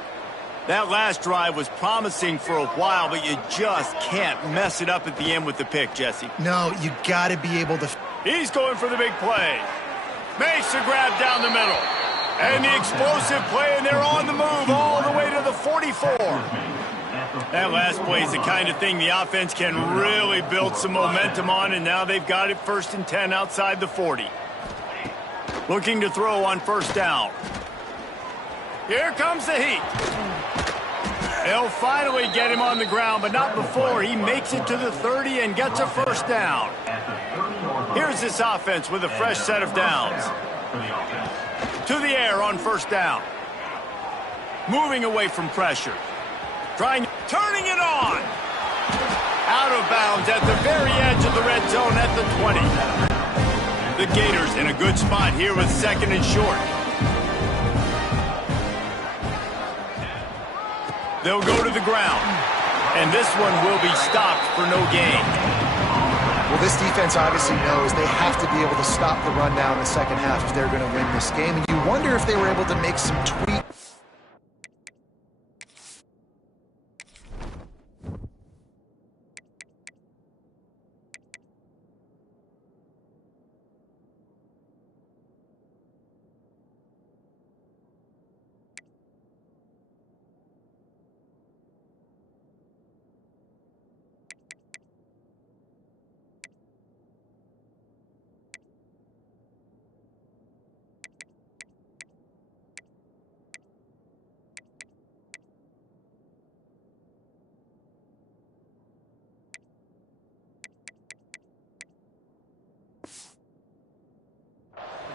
That last drive was promising for a while, but you just can't mess it up at the end with the pick, Jesse. No, you got to be able to. He's going for the big play. Makes the grab down the middle. And the explosive play, and they're on the move all the way to the 44. That last play is the kind of thing the offense can really build some momentum on, and now they've got it 1st and 10 outside the 40. Looking to throw on 1st down. Here comes the heat. They'll finally get him on the ground, but not before he makes it to the 30 and gets a 1st down. Here's this offense with a fresh set of downs. To the air on 1st down. Moving away from pressure. Turning it on. Out of bounds at the very edge of the red zone at the 20. The Gators in a good spot here with 2nd and short. They'll go to the ground. And this one will be stopped for no gain. Well, this defense obviously knows they have to be able to stop the run down in the second half if they're going to win this game. And you wonder if they were able to make some tweaks.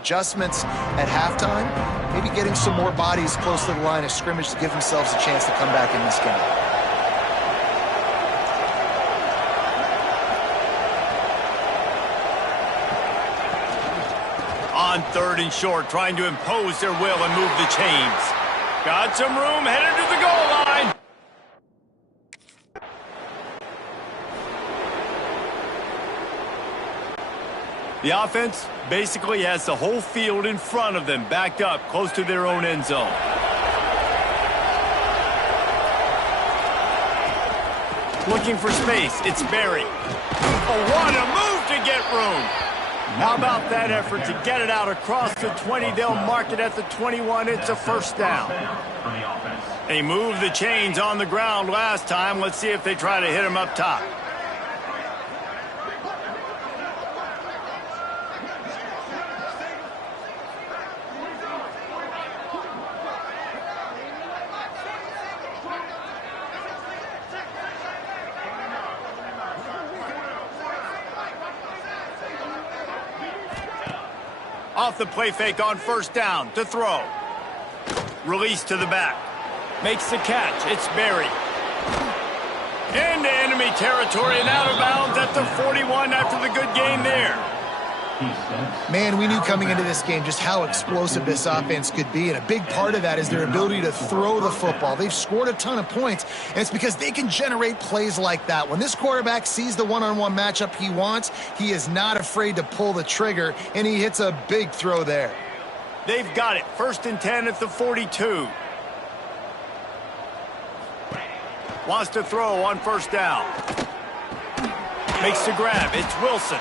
Adjustments at halftime, maybe getting some more bodies close to the line of scrimmage to give themselves a chance to come back in this game. On 3rd and short, trying to impose their will and move the chains. Got some room, headed to the goal line. The offense basically has the whole field in front of them, backed up close to their own end zone. Looking for space, it's Berry. Oh, what a move to get room. How about that effort to get it out across the 20? They'll mark it at the 21. It's a 1st down. They moved the chains on the ground last time. Let's see if they try to hit him up top. Off the play fake on 1st down to throw. Release to the back. Makes the catch. It's Berry. Into enemy territory and out of bounds at the 41 after the good gain there. Man, we knew coming into this game just how explosive this offense could be, and a big part of that is their ability to throw the football. They've scored a ton of points, and it's because they can generate plays like that. When this quarterback sees the one-on-one matchup he wants, he is not afraid to pull the trigger, and he hits a big throw there. They've got it. 1st and 10 at the 42. Wants to throw on 1st down. Makes the grab. It's Wilson.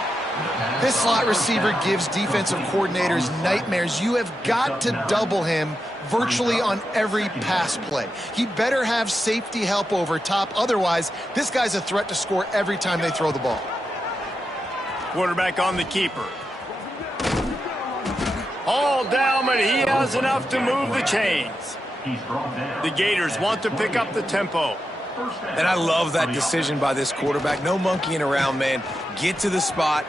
This slot receiver gives defensive coordinators nightmares. You have got to double him virtually on every pass play. He better have safety help over top. Otherwise, this guy's a threat to score every time they throw the ball. Quarterback on the keeper. All down, but he has enough to move the chains. The Gators want to pick up the tempo. And I love that decision by this quarterback. No monkeying around, man. Get to the spot.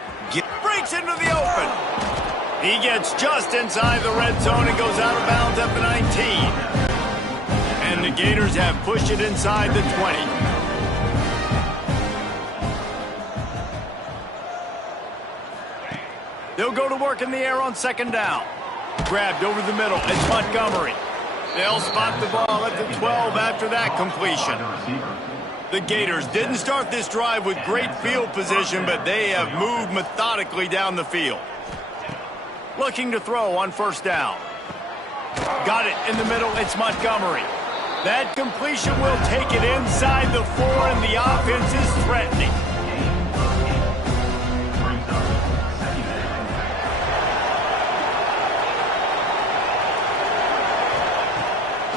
Breaks into the open. He gets just inside the red zone and goes out of bounds at the 19. And the Gators have pushed it inside the 20. They'll go to work in the air on 2nd down. Grabbed over the middle. It's Montgomery. They'll spot the ball at the 12 after that completion. The Gators didn't start this drive with great field position, but they have moved methodically down the field. Looking to throw on 1st down. Got it in the middle. It's Montgomery. That completion will take it inside the 4, and the offense is threatening.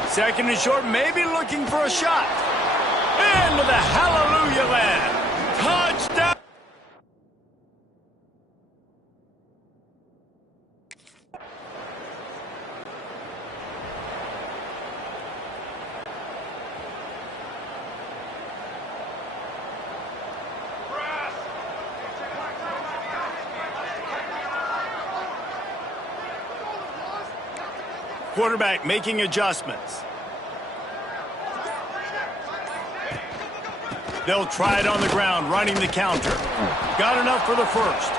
Second and short, maybe looking for a shot. Into the hallelujah land. Touchdown! Quarterback making adjustments. They'll try it on the ground, running the counter. Got enough for the first.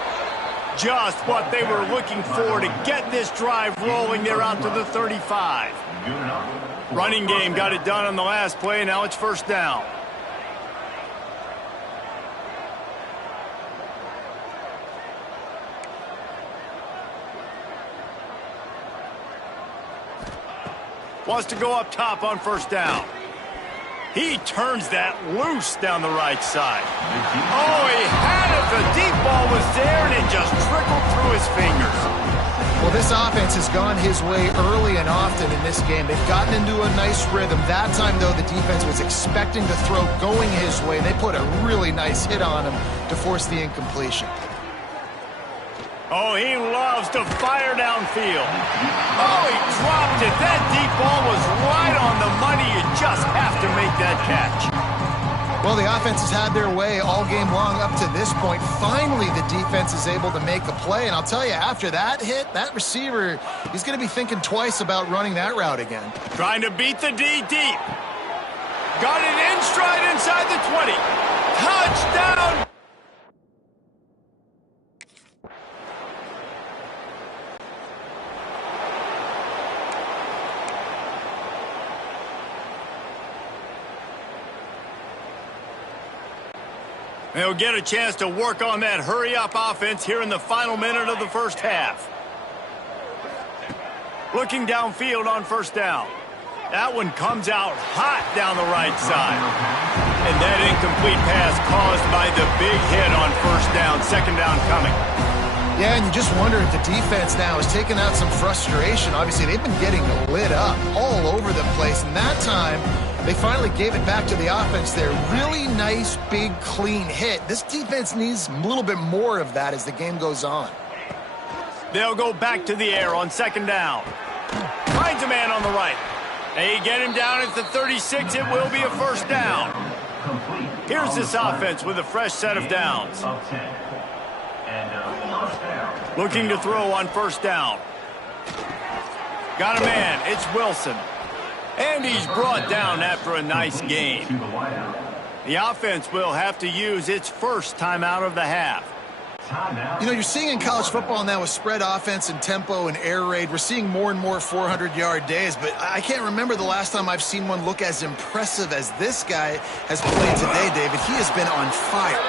Just what they were looking for to get this drive rolling. They're out to the 35. Running game got it done on the last play. Now it's first down. Wants to go up top on first down. He turns that loose down the right side. Oh, he had it. The deep ball was there, and it just trickled through his fingers. Well, this offense has gone his way early and often in this game. They've gotten into a nice rhythm. That time, though, the defense was expecting the throw going his way. They put a really nice hit on him to force the incompletion. Oh, he loves to fire downfield. Oh, he dropped it. That deep ball was right on the money. You just have to make that catch. Well, the offense has had their way all game long up to this point. Finally, the defense is able to make a play. And I'll tell you, after that hit, that receiver, he's going to be thinking twice about running that route again. Trying to beat the D deep. Got it in stride inside the 20. Touchdown! They'll get a chance to work on that hurry-up offense here in the final minute of the first half. Looking downfield on first down. That one comes out hot down the right side. And that incomplete pass caused by the big hit on first down. Second down coming. Yeah, and you just wonder if the defense now is taking out some frustration. Obviously, they've been getting lit up all over the place. And that time, they finally gave it back to the offense there. Really nice, big, clean hit. This defense needs a little bit more of that as the game goes on. They'll go back to the air on second down. Finds a man on the right. They get him down at the 36. It will be a first down. Here's this offense with a fresh set of downs. Looking to throw on first down. Got a man. It's Wilson. And he's brought down after a nice gain. The offense will have to use its first timeout of the half. You know, you're seeing in college football now with spread offense and tempo and air raid, we're seeing more and more 400-yard days, but I can't remember the last time I've seen one look as impressive as this guy has played today, David. He has been on fire.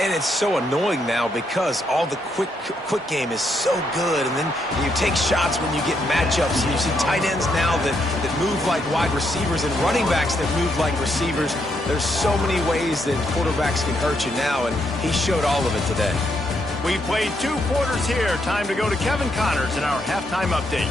And it's so annoying now because all the quick game is so good, and then you take shots when you get matchups, and you see tight ends now that move like wide receivers and running backs that move like receivers. There's so many ways that quarterbacks can hurt you now, and he showed all of it today. We played 2 quarters here. Time to go to Kevin Connors in our halftime update.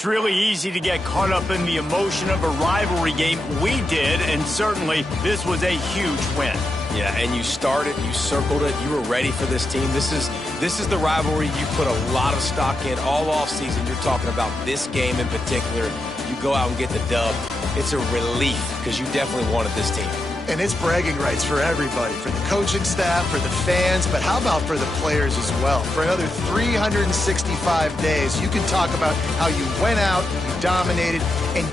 It's really easy to get caught up in the emotion of a rivalry game. We did, and certainly this was a huge win. Yeah, and you started, you circled it, you were ready for this team. This is the rivalry you put a lot of stock in all offseason. You're talking about this game in particular. You go out and get the dub. It's a relief because you definitely wanted this team. And it's bragging rights for everybody, for the coaching staff, for the fans, but how about for the players as well? For another 365 days, you can talk about how you went out, you dominated, and